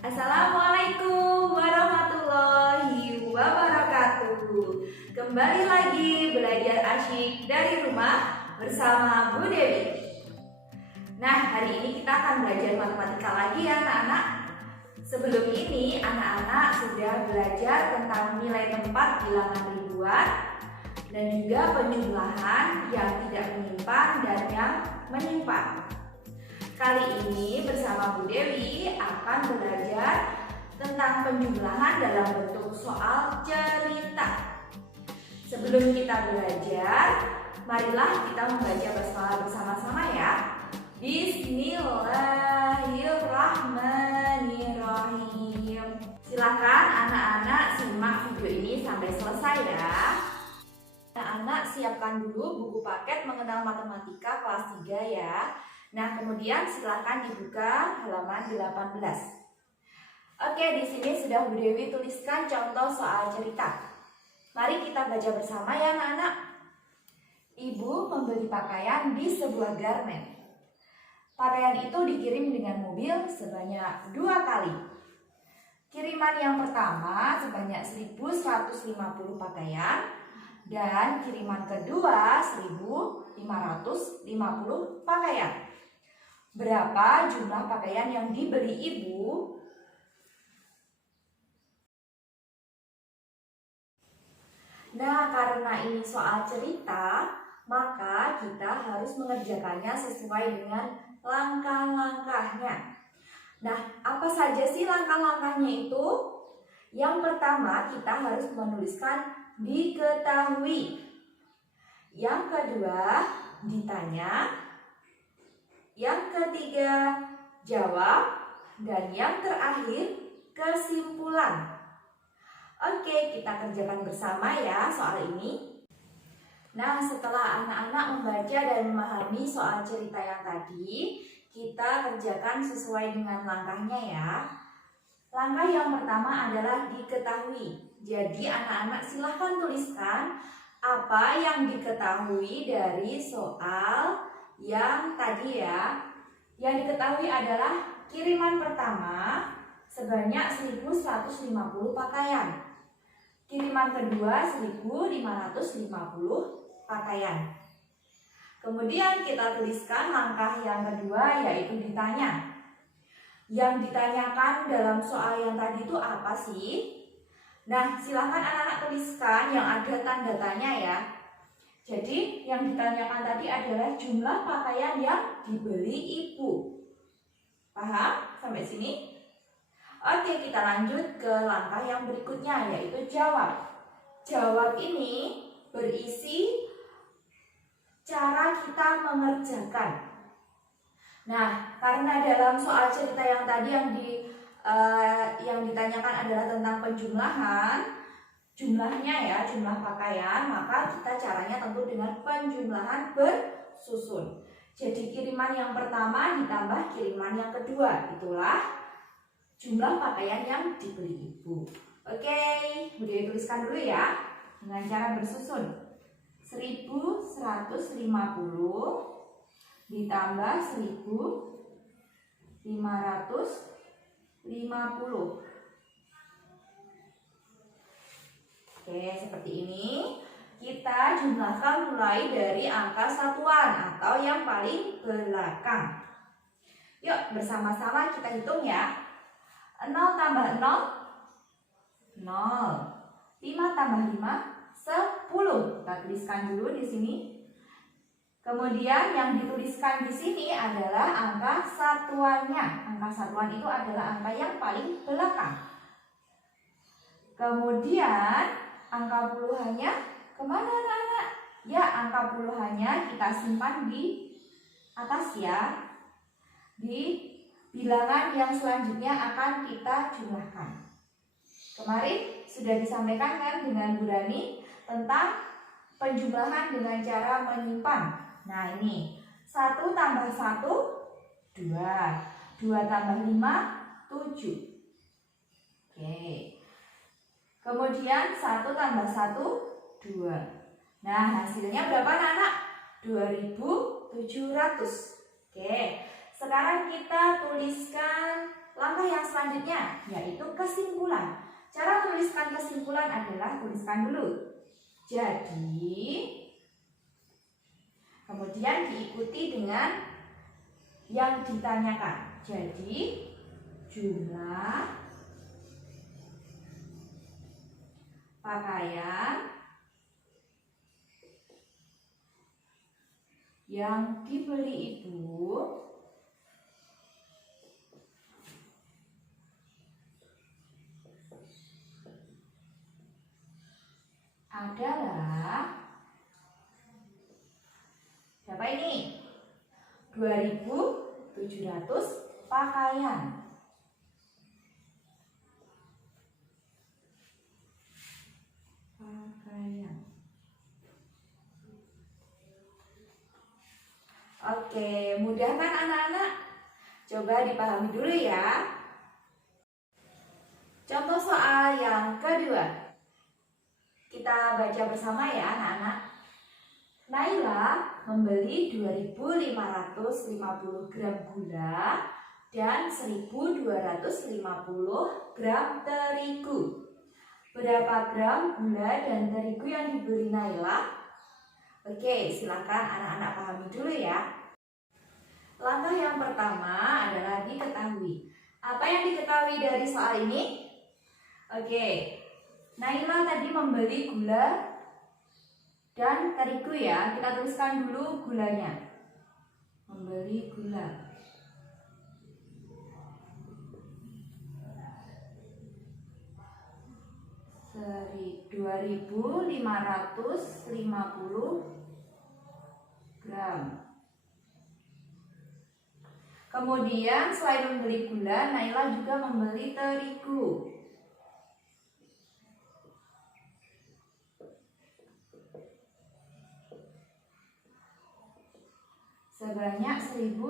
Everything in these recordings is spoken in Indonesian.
Assalamualaikum warahmatullahi wabarakatuh. Kembali lagi belajar asyik dari rumah bersama Bu Dewi. Nah, hari ini kita akan belajar matematika lagi ya anak-anak. Sebelum ini anak-anak sudah belajar tentang nilai tempat bilangan ribuan dan juga penjumlahan yang tidak menyimpan dan yang menyimpan. Kali ini bersama Bu Dewi akan belajar tentang penjumlahan dalam bentuk soal cerita. Sebelum kita belajar, marilah kita membaca bersama-sama ya. Bismillahirrahmanirrahim. Silakan anak-anak simak video ini sampai selesai ya. Anak-anak siapkan dulu buku paket mengenal matematika kelas 3 ya. Nah, kemudian silakan dibuka halaman 18. Oke, di sini sudah Bu Dewi tuliskan contoh soal cerita. Mari kita baca bersama ya anak-anak. Ibu membeli pakaian di sebuah garmen. Pakaian itu dikirim dengan mobil sebanyak 2 kali. Kiriman yang pertama sebanyak 1.150 pakaian dan kiriman kedua 1.550 pakaian. Berapa jumlah pakaian yang dibeli ibu? Nah, karena ini soal cerita, maka kita harus mengerjakannya sesuai dengan langkah-langkahnya. Nah, apa saja sih langkah-langkahnya itu? Yang pertama, kita harus menuliskan diketahui. Yang kedua, ditanya. Yang ketiga, jawab. Dan yang terakhir, kesimpulan. Oke, kita kerjakan bersama ya soal ini. Nah, setelah anak-anak membaca dan memahami soal cerita yang tadi, kita kerjakan sesuai dengan langkahnya ya. Langkah yang pertama adalah diketahui. Jadi anak-anak silahkan tuliskan apa yang diketahui dari soal yang tadi ya. Yang diketahui adalah kiriman pertama sebanyak 1.150 pakaian. Kiriman kedua 1.550 pakaian. Kemudian kita tuliskan langkah yang kedua yaitu ditanya. Yang ditanyakan dalam soal yang tadi itu apa sih? Nah, silahkan anak-anak tuliskan yang ada tanda tanya ya. Jadi yang ditanyakan tadi adalah jumlah pakaian yang dibeli ibu. Paham sampai sini? Oke, kita lanjut ke langkah yang berikutnya yaitu jawab. Jawab ini berisi cara kita mengerjakan. Nah, karena dalam soal cerita yang tadi yang ditanyakan adalah tentang penjumlahan, jumlahnya ya, jumlah pakaian, maka kita caranya tentu dengan penjumlahan bersusun. Jadi kiriman yang pertama ditambah kiriman yang kedua, itulah jumlah pakaian yang dibeli ibu. Oke, udah tuliskan dulu ya dengan cara bersusun. 1.150 ditambah 1.550. Oke, seperti ini. Kita jumlahkan mulai dari angka satuan atau yang paling belakang. Yuk, bersama-sama kita hitung ya. 0 tambah 0, 0. 5 tambah 5, 10. Kita tuliskan dulu di sini. Kemudian yang dituliskan di sini adalah angka satuannya. Angka satuan itu adalah angka yang paling belakang. Kemudian angka puluhannya kemana anak-anak? Ya, angka puluhannya kita simpan di atas ya. Di bilangan yang selanjutnya akan kita jumlahkan. Kemarin sudah disampaikan kan dengan Bu Rani tentang penjumlahan dengan cara menyimpan. Nah ini 1 tambah 1, 2. 2 tambah 5, 7. Oke. Kemudian 1 tambah 1, 2. Nah hasilnya berapa anak? 2.700. Oke. Sekarang kita tuliskan langkah yang selanjutnya. selanjutnya, yaitu kesimpulan. Cara menuliskan kesimpulan adalah tuliskan dulu. Jadi, kemudian diikuti dengan yang ditanyakan. Jadi, jumlah pakaian yang dibeli ibu adalah berapa ini? 2.700 pakaian. Oke, mudah kan anak-anak? Coba dipahami dulu ya. Contoh soal yang kedua. Kita baca bersama ya anak-anak. Naila membeli 2.550 gram gula dan 1.250 gram terigu. Berapa gram gula dan terigu yang dibeli Naila? Oke, silakan anak-anak pahami dulu ya. Langkah yang pertama adalah diketahui. Apa yang diketahui dari soal ini? Oke, Naila tadi membeli gula dan terigu ya. Kita tuliskan dulu gulanya. Membeli gula. Seri 2.550 gram. Kemudian selain membeli gula, Naila juga membeli terigu. Sebanyak 1.250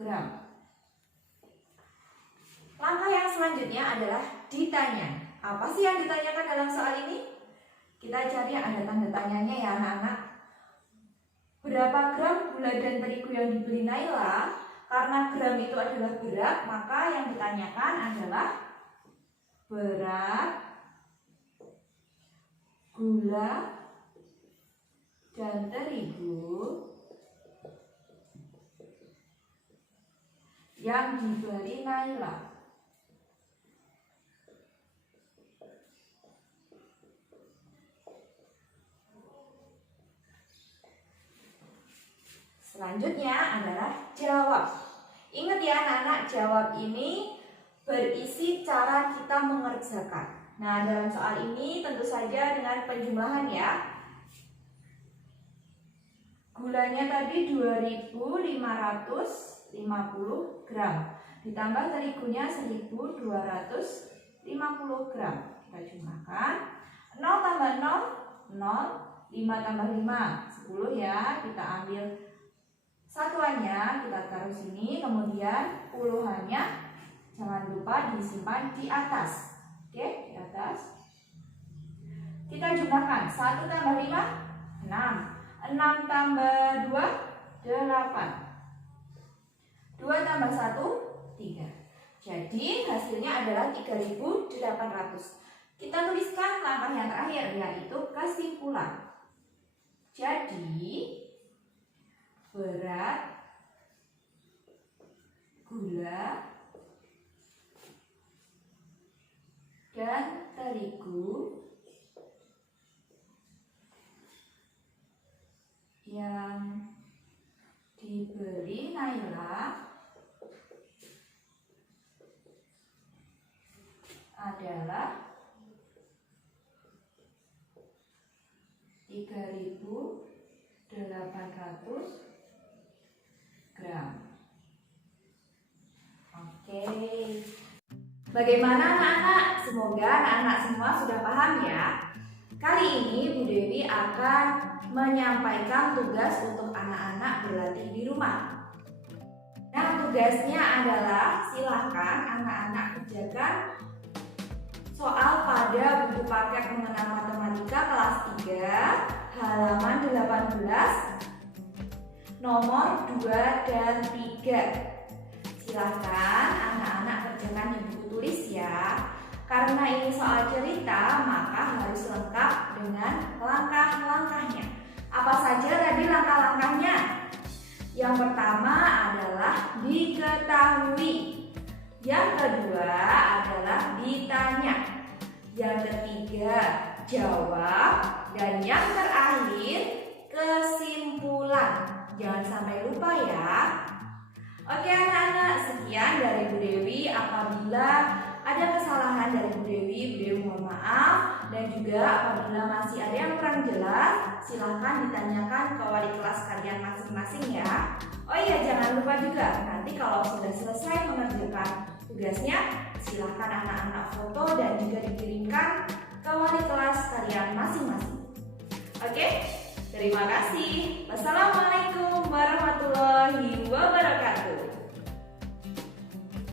gram. Langkah yang selanjutnya adalah ditanya. Apa sih yang ditanyakan dalam soal ini? Kita cari ada tanda tanyanya ya anak-anak. Berapa gram gula dan terigu yang dibeli Naila? Karena gram itu adalah berat, maka yang ditanyakan adalah berat gula dan terigu yang dibeli Naila. Selanjutnya adalah jawab. Ingat ya anak-anak, jawab ini berisi cara kita mengerjakan. Nah, dalam soal ini tentu saja dengan penjumlahan ya. Gulanya tadi 2.550 gram. Ditambah terigunya 1.250 gram. Kita jumlahkan. 0 tambah 0, 0. 5 tambah 5, 10 ya. Kita ambil satuannya, kita taruh sini. Kemudian puluhannya jangan lupa disimpan di atas. Oke, di atas. Kita jumlahkan. 1 tambah 5, 6. 6 tambah 2, 8. 2 tambah 1, 3. Jadi hasilnya adalah 3.800. Kita tuliskan langkah yang terakhir, yaitu kesimpulan. Jadi berat gula dan terigu yang dibeli Naila adalah 3.800 gram. Oke. Bagaimana anak-anak? Semoga anak-anak semua sudah paham ya. Kali ini Bu Dewi akan menyampaikan tugas untuk anak-anak berlatih di rumah. Nah, tugasnya adalah silakan anak-anak kerjakan soal pada buku paket mengenal matematika kelas 3 halaman 18 nomor 2 dan 3. Silahkan anak-anak kerjakan di buku tulis ya. Karena ini soal cerita, maka harus lengkap dengan langkah-langkahnya. Apa saja tadi langkah-langkahnya? Yang pertama adalah diketahui. Yang kedua adalah ditanya. Yang ketiga, jawab. Dan yang terakhir, kesimpulan. Jangan sampai lupa ya. Oke anak-anak, sekian dari Bu Dewi. Apabila ada kesalahan dari Bu Dewi mohon maaf. Dan juga apabila masih ada yang kurang jelas, silahkan ditanyakan ke wali kelas kalian masing-masing ya. Oh iya, jangan lupa juga nanti kalau sudah selesai mengerjakan tugasnya, silahkan anak-anak foto dan juga dikirimkan ke wali kelas kalian masing-masing. Oke, terima kasih. Wassalamualaikum warahmatullahi wabarakatuh.